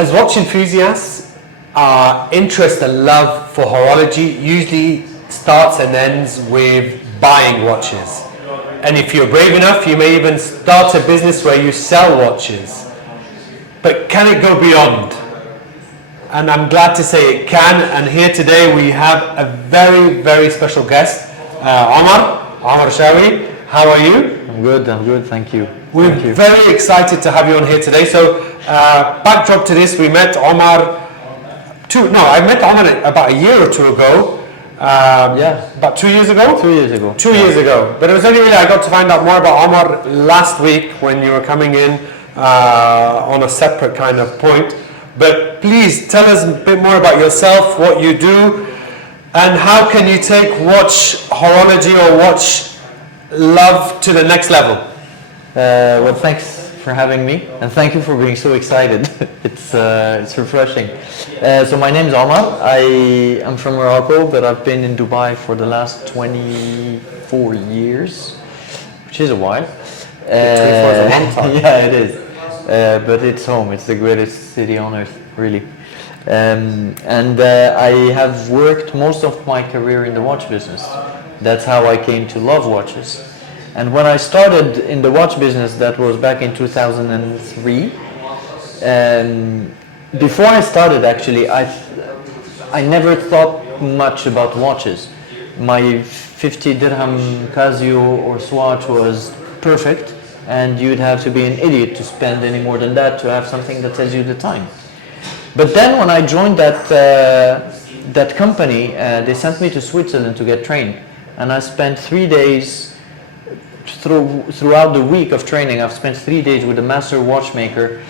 As watch enthusiasts, our interest and love for horology usually starts and ends with buying watches. And if you're brave enough, you may even start a business where you sell watches. But can it go beyond? And I'm glad to say it can. And here today we have a very, very special guest, Omar Shawi. How are you? I'm good, thank you. We're very excited to have you on here today. So, backdrop to this, I met Omar about a year or two ago. About 2 years ago? 2 years ago. 2 years ago. But it was only really, I got to find out more about Omar last week when you were coming in on a separate kind of point. But please tell us a bit more about yourself, what you do, and how can you take watch horology or watch love to the next level? Well, thanks for having me, and thank you for being so excited. It's refreshing. So my name's Omar. I am from Morocco, but I've been in Dubai for the last 24 years, which is a while. 24 is a long time. Yeah, it is. But it's home. It's the greatest city on earth, really. I have worked most of my career in the watch business. That's how I came to love watches. And when I started in the watch business, that was back in 2003. Before I started, actually, I never thought much about watches. My 50 dirham Casio or Swatch was perfect, and you'd have to be an idiot to spend any more than that to have something that tells you the time. But then when I joined that company, they sent me to Switzerland to get trained, and I spent 3 days throughout the week of training. I've spent 3 days with a master watchmaker,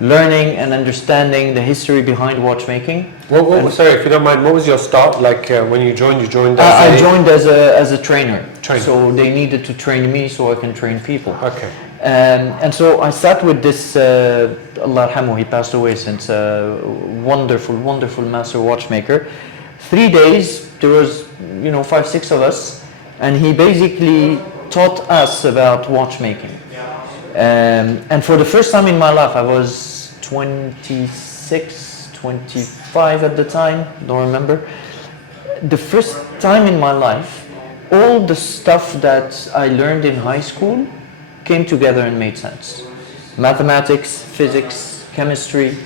learning and understanding the history behind watchmaking. Sorry, if you don't mind, what was your start like when you joined? You joined as I joined as a trainer. So they needed to train me so I can train people. Okay. And so I sat with this, Allah yarhamu, he passed away since, wonderful, wonderful master watchmaker. 3 days, there was 5, 6 of us, and he basically taught us about watchmaking. And for the first time in my life, I was 26, 25 at the time, don't remember. The first time in my life, all the stuff that I learned in high school came together and made sense. Mathematics, physics, chemistry,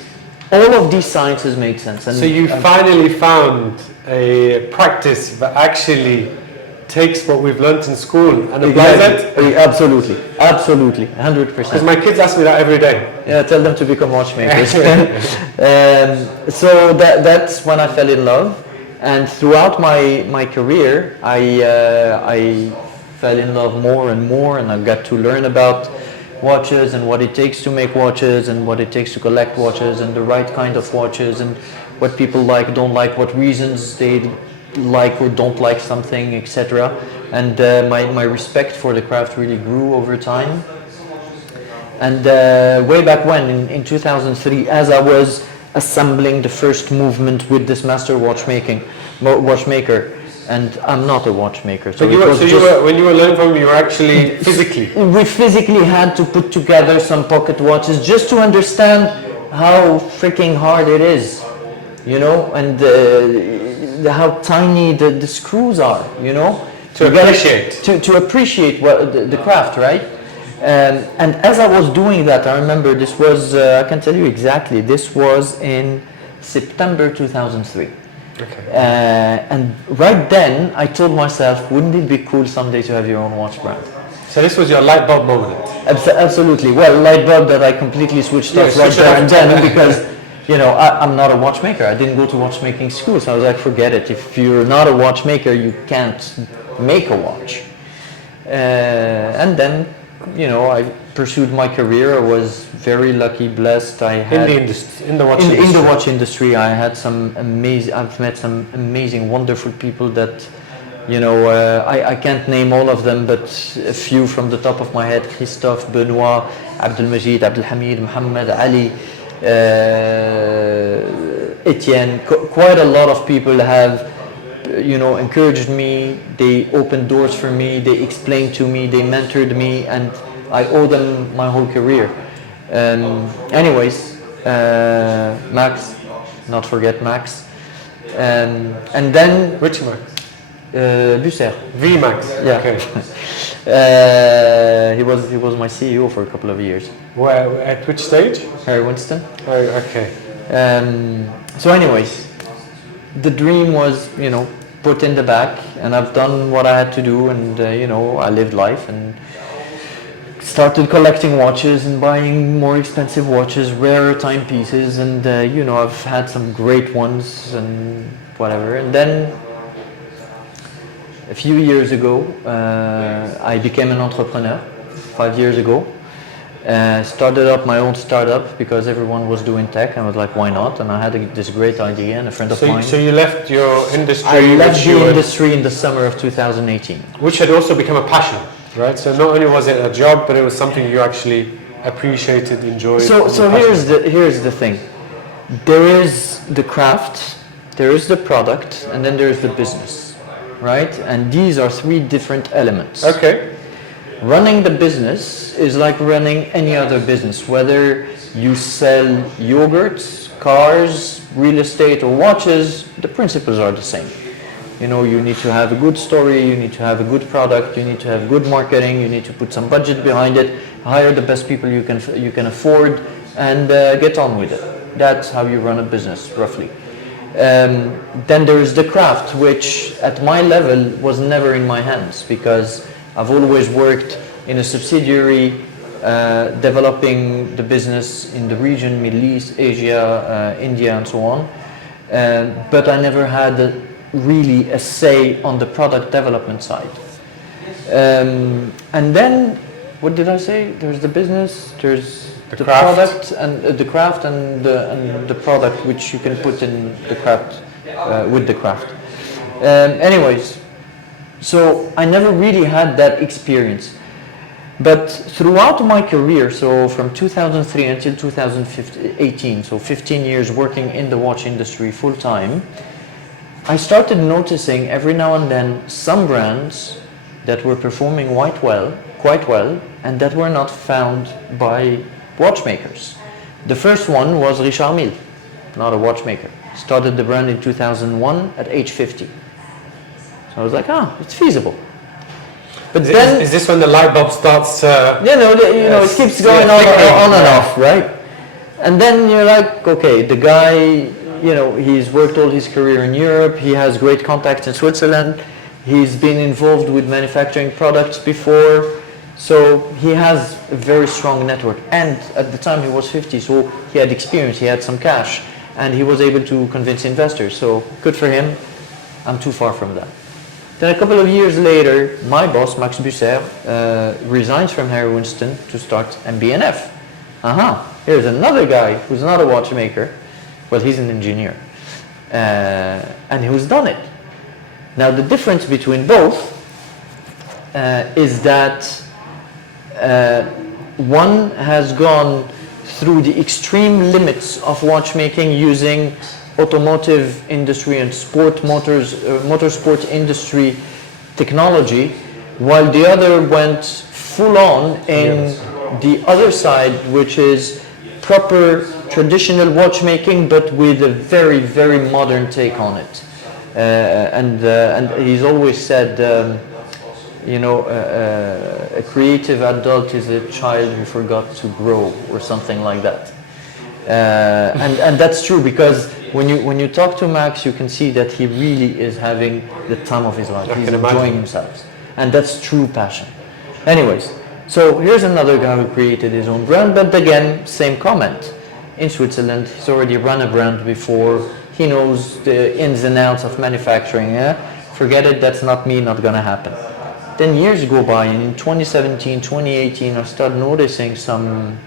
all of these sciences made sense. And so you finally found a practice that actually takes what we've learnt in school and applies it? Absolutely, 100%. Because my kids ask me that every day. Yeah, tell them to become watchmakers. So that's when I fell in love, and throughout my career, I fell in love more and more, and I got to learn about watches and what it takes to make watches and what it takes to collect watches and the right kind of watches and what people like, don't like, what reasons they like or don't like something, etc. And my respect for the craft really grew over time. And way back when, in 2003, as I was assembling the first movement with this master watchmaker, and I'm not a watchmaker. So when you were learning from him, you were actually physically? We physically had to put together some pocket watches just to understand how freaking hard it is, and how tiny the screws are, To appreciate. To appreciate what the craft, right? And as I was doing that, I remember this was, I can tell you exactly, this was in September 2003. Okay. And right then, I told myself, wouldn't it be cool someday to have your own watch brand? So this was your light bulb moment? Absolutely. Well, light bulb that I completely switched off right there and then because, I'm not a watchmaker. I didn't go to watchmaking school, so I was like, forget it. If you're not a watchmaker, you can't make a watch. And then, I pursued my career. I was very lucky, blessed. I had in the watch industry. I've met some amazing, wonderful people that, I can't name all of them, but a few from the top of my head: Christophe, Benoit, Abdelmajid, Abdelhamid, Mohammed, Ali, Etienne. Quite a lot of people have, encouraged me. They opened doors for me. They explained to me. They mentored me, and I owe them my whole career. Anyways, Max, not forget Max, and then Which Max? Busser. V Max. Yeah. Okay. He was my CEO for a couple of years. Where? At which stage? Harry Winston. Oh, okay. So anyways, the dream was, put in the back, and I've done what I had to do, and I lived life and started collecting watches and buying more expensive watches, rarer timepieces, and I've had some great ones and whatever. And then a few years ago, I became an entrepreneur. 5 years ago. Started up my own startup because everyone was doing tech. I was like, why not? And I had this great idea, and a friend of mine. So you left your industry. I left the industry in the summer of 2018. Which had also become a passion, right? So not only was it a job, but it was something you actually appreciated, enjoyed. So here's the thing. There is the craft, there is the product, and then there is the business, right? And these are three different elements. Okay. Running the business is like running any other business, whether you sell yogurts, cars, real estate, or watches. The principles are the same. You need to have a good story, you need to have a good product, you need to have good marketing, you need to put some budget behind it, hire the best people you can afford, and get on with it. That's how you run a business, roughly. Then there is the craft, which at my level was never in my hands, because I've always worked in a subsidiary developing the business in the region, Middle East, Asia, India, and so on. But I never had really a say on the product development side. And then, what did I say? There's the business, there's the product, and the craft, and the product which you can put in the craft with the craft. Anyways. So I never really had that experience. But throughout my career, so from 2003 until 2018, so 15 years working in the watch industry full time, I started noticing every now and then some brands that were performing quite well, and that were not found by watchmakers. The first one was Richard Mille, not a watchmaker. Started the brand in 2001 at age 50. I was like, it's feasible. But then, is this when the light bulb starts? It keeps going on and off, right? And then you're like, okay, the guy, he's worked all his career in Europe. He has great contacts in Switzerland. He's been involved with manufacturing products before, so he has a very strong network. And at the time he was 50, so he had experience, he had some cash, and he was able to convince investors. So good for him. I'm too far from that. Then a couple of years later, my boss, Max Busser, resigns from Harry Winston to start MB&F. Here's another guy who's not a watchmaker. Well, he's an engineer. And who's done it. Now, the difference between both is that one has gone through the extreme limits of watchmaking using automotive industry and motorsport industry technology, while the other went full on in the other side, which is proper traditional watchmaking, but with a very, very modern take on it. And he's always said, a creative adult is a child who forgot to grow, or something like that. And that's true, because when you talk to Max, you can see that he really is having the time of his life. He's enjoying himself, and that's true passion. Anyways, so here's another guy who created his own brand, but again, same comment. In Switzerland, he's already run a brand before. He knows the ins and outs of manufacturing. Forget it, that's not me, not gonna happen. Then years go by, and in 2017, 2018, I started noticing some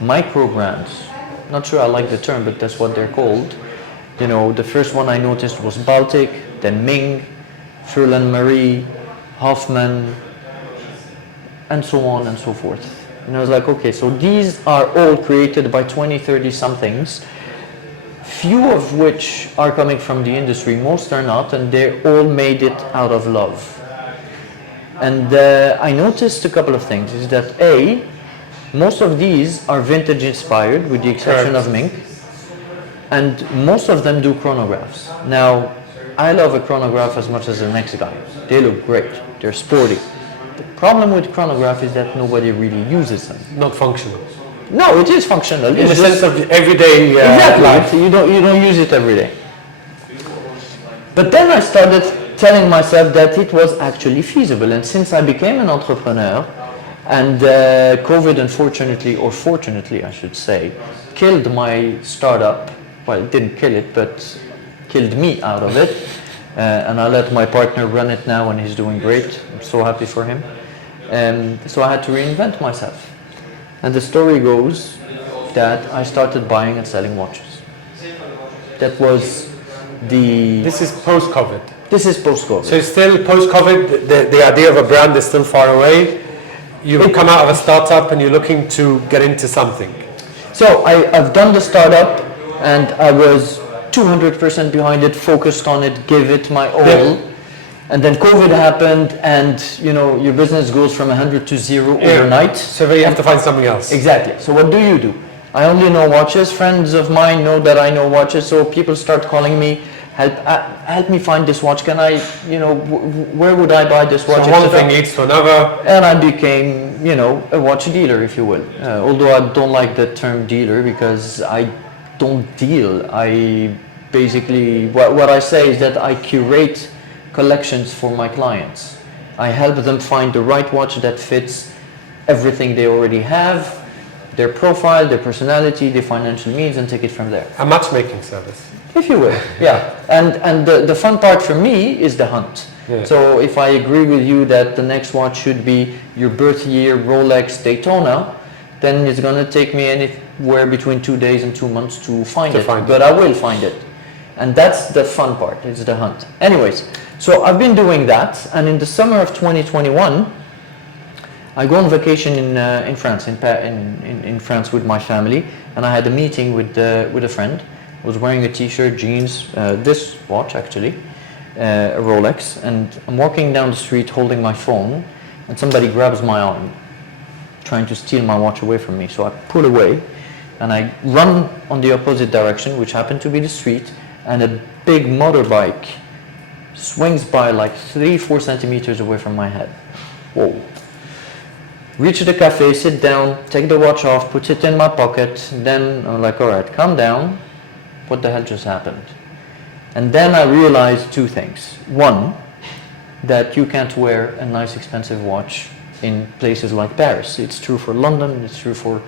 micro brands. Not sure I like the term, but that's what they're called. The first one I noticed was Baltic, then Ming, Furlan Marie, Hoffman, and so on and so forth. And I was like, okay, so these are all created by 20, 30 somethings, few of which are coming from the industry, most are not, and they all made it out of love. And I noticed a couple of things, is that Most of these are vintage inspired, with the exception Correct. of Mink, and most of them do chronographs. Now, I love a chronograph as much as the next guy. They look great. They're sporty. The problem with chronograph is that nobody really uses them. Not functional. No, it is functional. In It's the just- sense of everyday exactly. life. You don't use it every day. But then I started telling myself that it was actually feasible, and since I became an entrepreneur, and COVID, unfortunately, or fortunately, I should say, killed my startup. Well, it didn't kill it, but killed me out of it. And I let my partner run it now, and he's doing great. I'm so happy for him. So I had to reinvent myself. And the story goes that I started buying and selling watches. That was the... This is post-COVID. This is post-COVID. So it's still post-COVID, the idea of a brand is still far away. You've come out of a startup and you're looking to get into something. So I've done the startup, and I was 200% behind it, focused on it, gave it my all. Yeah. And then COVID happened, and your business goes from 100 to 0 overnight. So then you have to find something else. Exactly. So what do? I only know watches. Friends of mine know that I know watches, so people start calling me, help me find this watch. Can I, where would I buy this watch? So one thing leads to another. And I became, a watch dealer, if you will. Although I don't like the term dealer, because I don't deal. I basically, what I say is that I curate collections for my clients. I help them find the right watch that fits everything they already have, their profile, their personality, their financial needs, and take it from there. A matchmaking service. If you will, yeah. And the fun part for me is the hunt. Yeah. So if I agree with you that the next watch should be your birth year Rolex Daytona, then it's going to take me anywhere between 2 days and 2 months to find it. But I will find it. And that's the fun part, it's the hunt. Anyways, so I've been doing that, and in the summer of 2021, I go on vacation in France, in France with my family, and I had a meeting with a friend. I was wearing a t-shirt, jeans, this watch actually, a Rolex, and I'm walking down the street holding my phone, and somebody grabs my arm, trying to steal my watch away from me. So I pull away, and I run on the opposite direction, which happened to be the street, and a big motorbike swings by like 3-4 centimeters away from my head. Whoa. Reach the cafe, sit down, take the watch off, put it in my pocket. Then I'm like, all right, calm down. What the hell just happened? And then I realized two things. One, that you can't wear a nice expensive watch in places like Paris. It's true for London, it's true for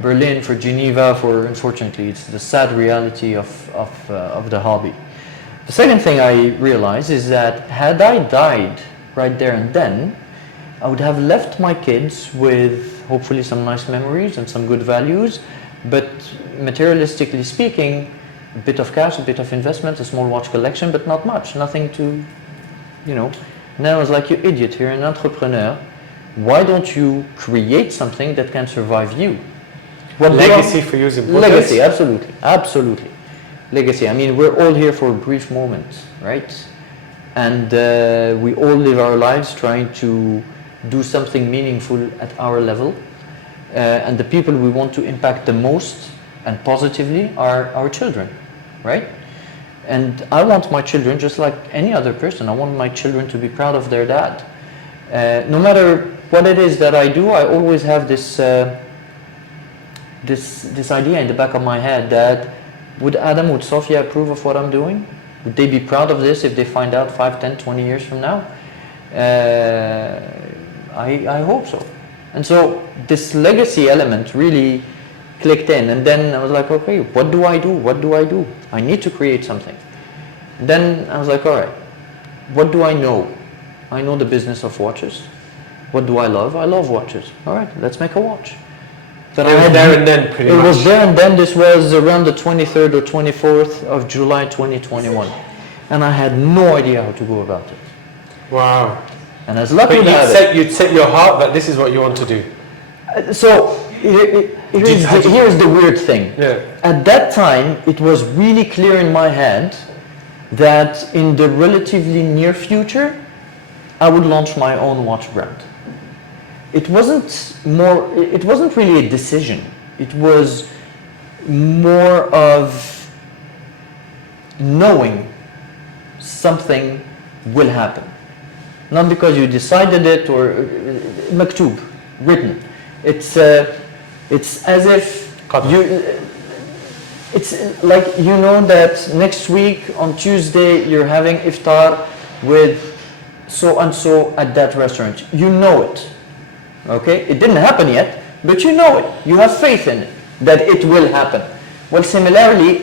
Berlin, for Geneva, unfortunately, it's the sad reality of the hobby. The second thing I realized is that had I died right there and then, I would have left my kids with hopefully some nice memories and some good values, but materialistically speaking, a bit of cash, a bit of investment, a small watch collection, but not much, nothing to, And then I was like, you idiot, you're an entrepreneur. Why don't you create something that can survive you? What legacy for you is important? Legacy, absolutely, absolutely. Legacy, I mean, we're all here for a brief moment, right? And we all live our lives trying to do something meaningful at our level. And the people we want to impact the most and positively are our children, right? And I want my children, just like any other person, I want my children to be proud of their dad. No matter what it is that I do, I always have this idea in the back of my head that would Sophia approve of what I'm doing? Would they be proud of this if they find out 5, 10, 20 years from now? I hope so. And so this legacy element really clicked in, and then I was like, okay, what do I do? What do I do? I need to create something. And then I was like, all right, what do I know? I know the business of watches. What do I love? I love watches. All right, let's make a watch. But it was there and then, pretty much. It was there and then. This was around the 23rd or 24th of July 2021. And I had no idea how to go about it. Wow. And as lucky But you'd set your heart that this is what you want to do. So here's the weird thing. Yeah. At that time, it was really clear in my head that in the relatively near future, I would launch my own watch brand. it wasn't really a decision. It was more of knowing something will happen. Not because you decided it or maktub, written. It's as if it's like you know that next week on Tuesday you're having iftar with so and so at that restaurant. You know it. Okay? It didn't happen yet, but you know it. You have faith in it that it will happen. Well, similarly,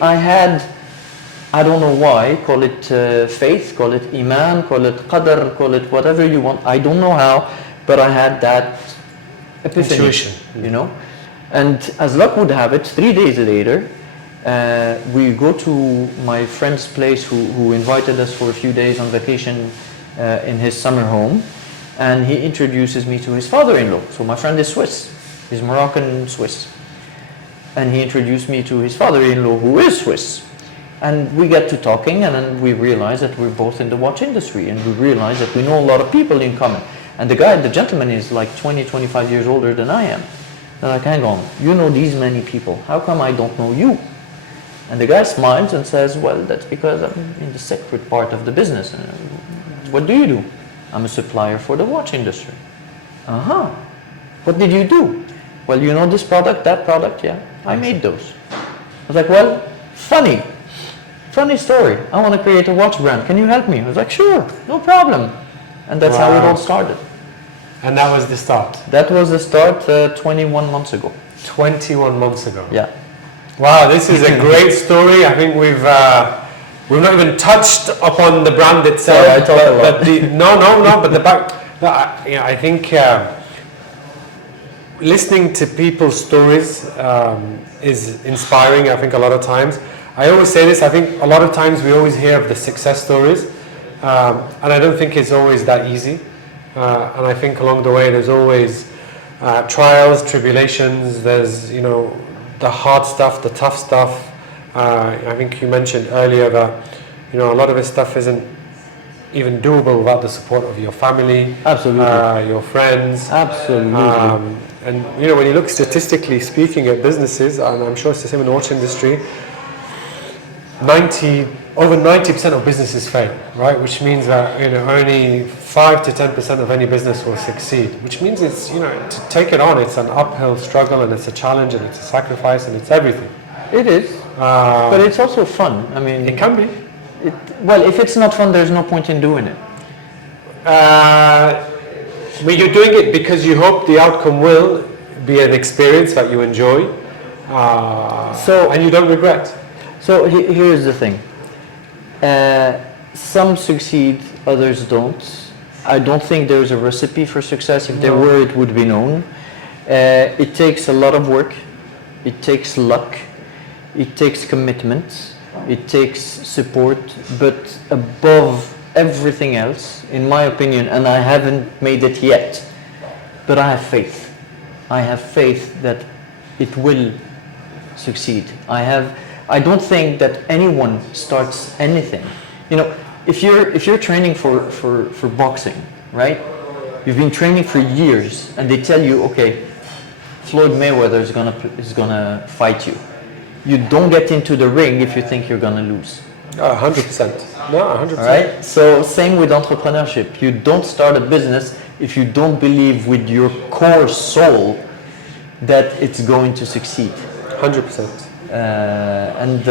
I don't know why, call it faith, call it iman, call it qadr, call it whatever you want. I don't know how, but I had that epiphany, intuition, you know. And as luck would have it, 3 days later, we go to my friend's place who invited us for a few days on vacation in his summer home, and he introduces me to his father-in-law. So my friend is Swiss, he's Moroccan Swiss. And he introduced me to his father-in-law who is Swiss. And we get to talking, and then we realize that we're both in the watch industry, and we realize that we know a lot of people in common. And the gentleman is like 20, 25 years older than I am. They're like, hang on, you know these many people, how come I don't know you? And the guy smiles and says, well, that's because I'm in the secret part of the business. And, what do you do? I'm a supplier for the watch industry. Uh-huh. What did you do? Well, you know this product, that product, yeah, I made those. I was like, well, funny story. I want to create a watch brand. Can you help me? I was like, sure, no problem. And that's how it all started. And that was the start? That was the start 21 months ago. 21 months ago? Yeah. Wow, this is a great story. I think we've not even touched upon the brand itself. Yeah, I talk a lot. But the back, I think listening to people's stories is inspiring, I think, a lot of times. I always say this, I think a lot of times we always hear of the success stories, and I don't think it's always that easy. And I think along the way there's always trials, tribulations, there's, the hard stuff, the tough stuff. I think you mentioned earlier that, a lot of this stuff isn't even doable without the support of your family, absolutely, your friends. Absolutely. And when you look statistically speaking at businesses, and I'm sure it's the same in the watch industry, over 90% of businesses fail, right? Which means that only 5 to 10% of any business will succeed. Which means it's to take it on, it's an uphill struggle, and it's a challenge, and it's a sacrifice, and it's everything. It is, but it's also fun. I mean, it can be. Well, if it's not fun, there's no point in doing it. But you're doing it because you hope the outcome will be an experience that you enjoy, and you don't regret. So here's the thing. Some succeed, others don't. I don't think there's a recipe for success. If there were, it would be known. It takes a lot of work. It takes luck. It takes commitment. It takes support. But above everything else, in my opinion, and I haven't made it yet, but I have faith. I have faith that it will succeed. I don't think that anyone starts anything. If you're training for boxing, right? You've been training for years, and they tell you, okay, Floyd Mayweather is gonna fight you. You don't get into the ring if you think you're gonna lose. 100%. No, 100%. All right. So same with entrepreneurship. You don't start a business if you don't believe with your core soul that it's going to succeed. 100%. And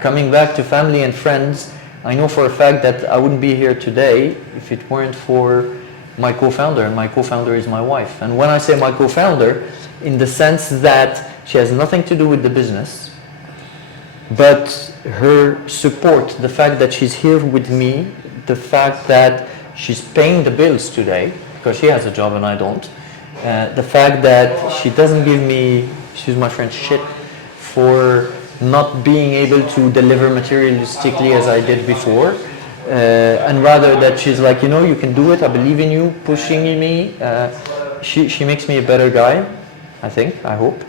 coming back to family and friends, I know for a fact that I wouldn't be here today if it weren't for my co-founder, and my co-founder is my wife. And when I say my co-founder, in the sense that she has nothing to do with the business, but her support, the fact that she's here with me, the fact that she's paying the bills today, because she has a job and I don't, the fact that she doesn't give me, excuse my French, shit, for not being able to deliver materialistically as I did before, and rather that she's like, you can do it, I believe in you, pushing me. She makes me a better guy, I think, I hope.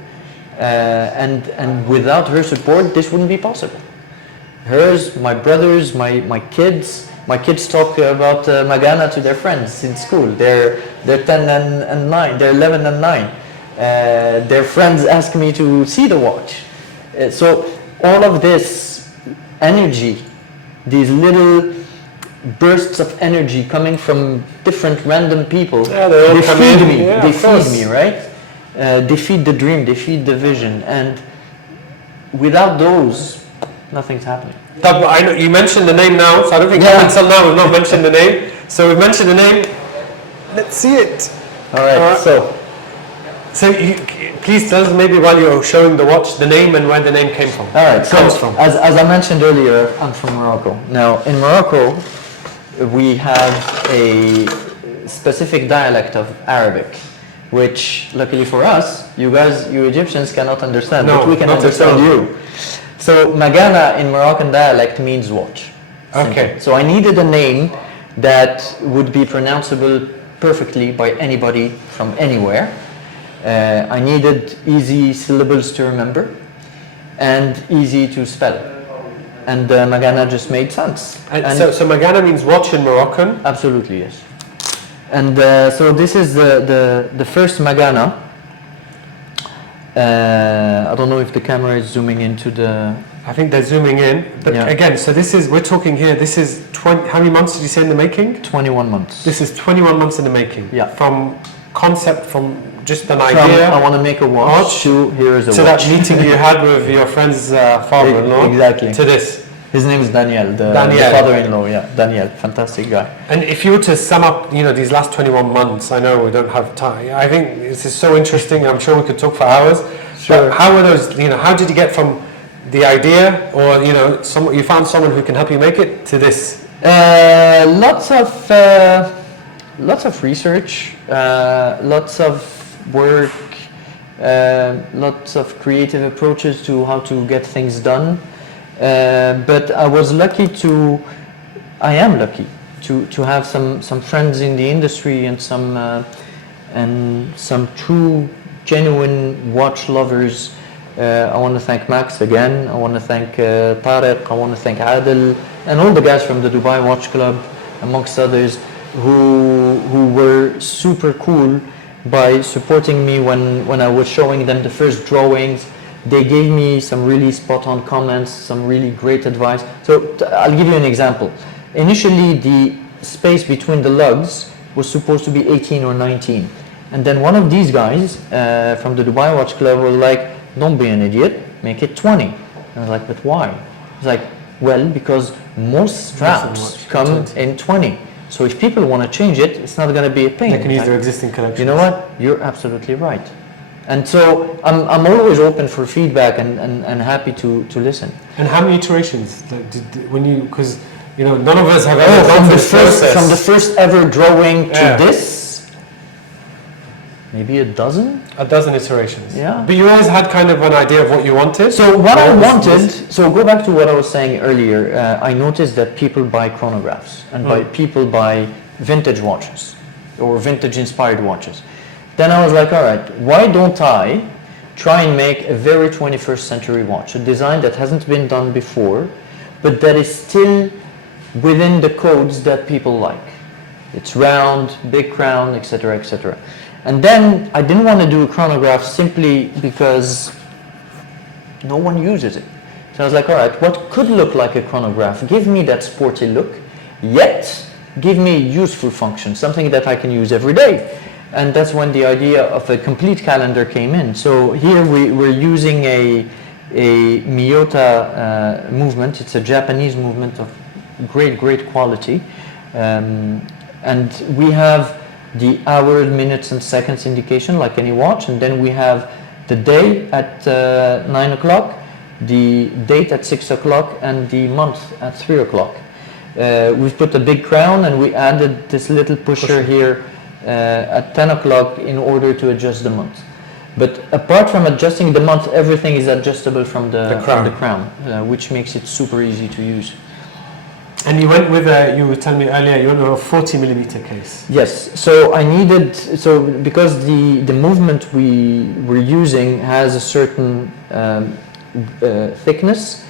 And without her support, this wouldn't be possible. Hers, my brothers, my kids, My kids talk about Magana to their friends in school. They're 10 and 9. They're 11 and 9. Their friends ask me to see the watch. So all of this energy, these little bursts of energy coming from different random people, they feed me. They feed me, right? They feed the dream. They feed the vision. And without those, nothing's happening. I know you mentioned the name now, so I don't think until now we've not mentioned the name. So we've mentioned the name. Let's see it. All right. So you, please tell us maybe while you're showing the watch the name and where the name came from. All right. So as I mentioned earlier, I'm from Morocco. Now in Morocco, we have a specific dialect of Arabic, which luckily for us, you Egyptians cannot understand, but we can understand you. So Magana in Moroccan dialect means watch. Okay. So I needed a name that would be pronounceable perfectly by anybody from anywhere. I needed easy syllables to remember and easy to spell. And Magana just made sense. So Magana means watch in Moroccan? Absolutely, yes. And so this is the first Magana. I don't know if the camera is zooming into the... I think they're zooming in. But again, so we're talking here, this is how many months did you say in the making? 21 months. This is 21 months in the making? Yeah. From concept, from just an idea. I want to make a watch to here is a watch. To that meeting you had with your friend's father-in-law. Exactly. To this. His name is Daniel, the father-in-law, Daniel, fantastic guy. And if you were to sum up, these last 21 months, I know we don't have time. I think this is so interesting. I'm sure we could talk for hours. Sure. But how were those, how did you get from the idea or, you found someone who can help you make it to this? Lots of research, lots of work, lots of creative approaches to how to get things done. But I am lucky to have some friends in the industry and some true, genuine watch lovers. I want to thank Max again. I want to thank Tariq. I want to thank Adil and all the guys from the Dubai Watch Club, amongst others, who were super cool by supporting me when I was showing them the first drawings. They gave me some really spot-on comments, some really great advice. So I'll give you an example. Initially, the space between the lugs was supposed to be 18 or 19. And then one of these guys from the Dubai Watch Club was like, don't be an idiot, make it 20. And I was like, but why? He's like, well, because most straps come in 20. So if people want to change it, it's not going to be a pain. They can use their existing collection. You know what? You're absolutely right. And so I'm always open for feedback and happy to listen. And how many iterations? Because none of us have ever done this process. From the first ever drawing to this, maybe a dozen? A dozen iterations. Yeah. But you always had kind of an idea of what you wanted? So what I wanted, so go back to what I was saying earlier, I noticed that people buy chronographs and people buy vintage watches or vintage inspired watches. Then I was like, all right, why don't I try and make a very 21st century watch, a design that hasn't been done before, but that is still within the codes that people like. It's round, big crown, etc., etc. And then I didn't want to do a chronograph simply because no one uses it. So I was like, all right, what could look like a chronograph? Give me that sporty look, yet give me useful function, something that I can use every day. And that's when the idea of a complete calendar came in. So here we're using a Miyota movement. It's a Japanese movement of great9 and we have the hours, minutes and seconds indication like any watch, and then we have the day at 9 o'clock, the date at 6 o'clock and the month at 3 o'clock. We've put a big crown and we added this little pusher here at 10 o'clock in order to adjust the month. But apart from adjusting the month, everything is adjustable from the crown, which makes it super easy to use. And you went with you were telling me earlier, you went with a 40mm case. Yes, so I needed, because the movement we were using has a certain thickness,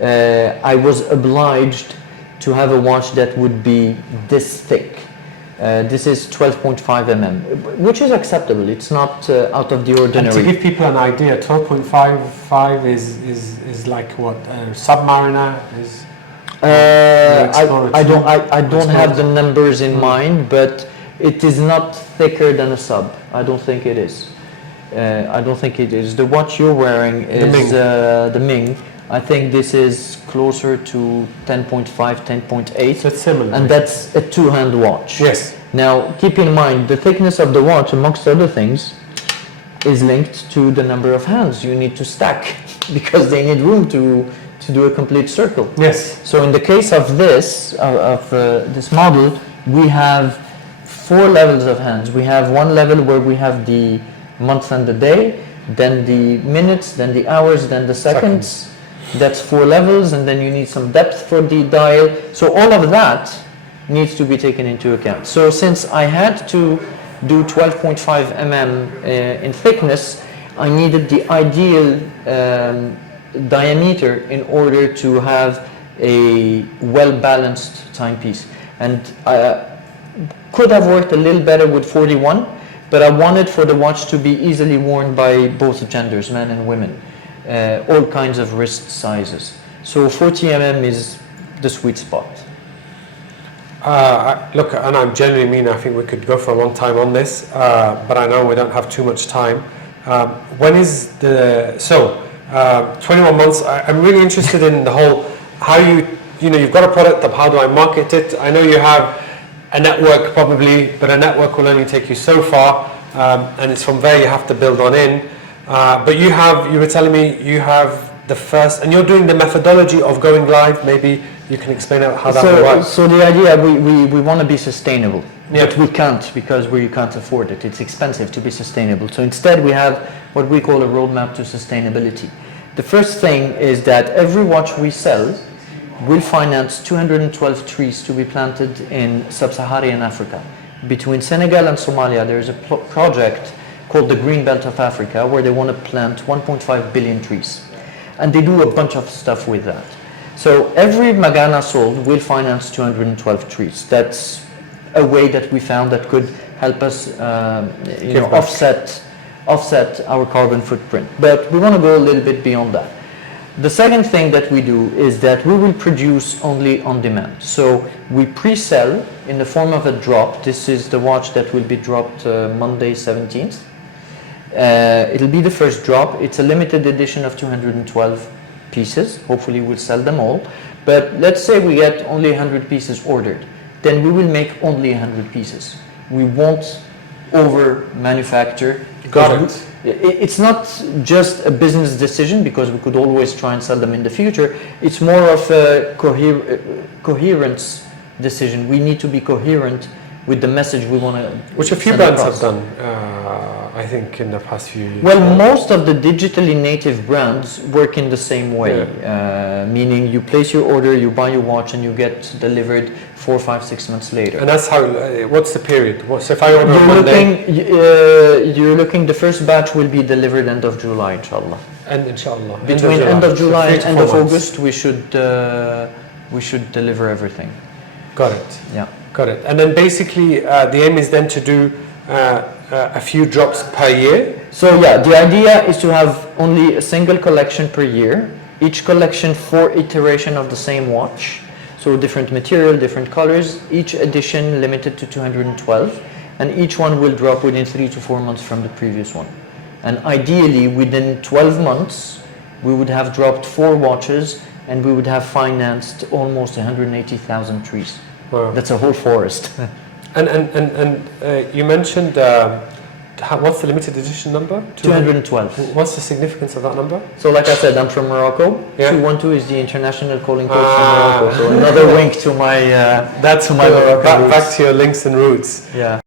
I was obliged to have a watch that would be this thick. This is 12.5 mm, which is acceptable. It's not out of the ordinary. And to give people an idea, 12.55 is like what? Submariner is? I don't have the numbers in mind, but it is not thicker than a sub. I don't think it is. I don't think it is. The watch you're wearing is the Ming. I think this is closer to 10.5, 10.8. So it's similar. And that's a two-hand watch. Yes. Now, keep in mind, the thickness of the watch, amongst other things, is linked to the number of hands you need to stack, because they need room to do a complete circle. Yes. So in the case of this, this model, we have 4 levels of hands. We have one level where we have the month and the day, then the minutes, then the hours, then the seconds. That's 4 levels, and then you need some depth for the dial. So all of that needs to be taken into account. So since I had to do 12.5 mm in thickness, I needed the ideal diameter in order to have a well-balanced timepiece. And I could have worked a little better with 41, but I wanted for the watch to be easily worn by both genders, men and women, all kinds of wrist sizes. So 40 mm is the sweet spot. Look, and I generally mean I think we could go for a long time on this, but I know we don't have too much time. When is the 21 months? I'm really interested in the whole how you've got a product. How do I market it? I know you have a network probably, but a network will only take you so far, and it's from there you have to build on in. But you were telling me you have the first, and you're doing the methodology of going live. Maybe you can explain how that will work. So the idea, we want to be sustainable, yeah. But we can't, because we can't afford it. It's expensive to be sustainable. So instead we have what we call a roadmap to sustainability. The first thing is that every watch we sell will finance 212 trees to be planted in sub-Saharan Africa. Between Senegal and Somalia, there is a project called the Green Belt of Africa, where they want to plant 1.5 billion trees. And they do a bunch of stuff with that. So every Magana sold will finance 212 trees. That's a way that we found that could help us offset our carbon footprint. But we want to go a little bit beyond that. The second thing that we do is that we will produce only on demand. So we pre-sell in the form of a drop. This is the watch that will be dropped Monday 17th. It'll be the first drop. It's a limited edition of 212 pieces. Hopefully we'll sell them all. But let's say we get only 100 pieces ordered. Then we will make only 100 pieces. We won't over-manufacture. Got it. It's not just a business decision, because we could always try and sell them in the future. It's more of a coherence decision. We need to be coherent with the message we want to Which a few brands have done, I think, in the past few years. Well, most of the digitally native brands work in the same way, meaning you place your order, you buy your watch, and you get delivered 4, 5, 6 months later. And that's how, what's the period? So if I order on Monday? You're looking, the first batch will be delivered end of July, inshallah. And inshallah. Between end of July and end of August, we should deliver everything. Got it. Yeah. Got it. And then basically the aim is then to do a few drops per year. So yeah, the idea is to have only a single collection per year. Each collection 4 iteration of the same watch. So different material, different colors. Each edition limited to 212, and each one will drop within 3 to 4 months from the previous one. And ideally, within 12 months, we would have dropped 4 watches, and we would have financed almost 180,000 trees. Wow. That's a whole forest. And you mentioned what's the limited edition number? 212. What's the significance of that number? So like I said, I'm from Morocco. Yeah. 212 is the international calling code from Morocco. So another wink to my That's to my Moroccan roots. back to your links and roots. Yeah.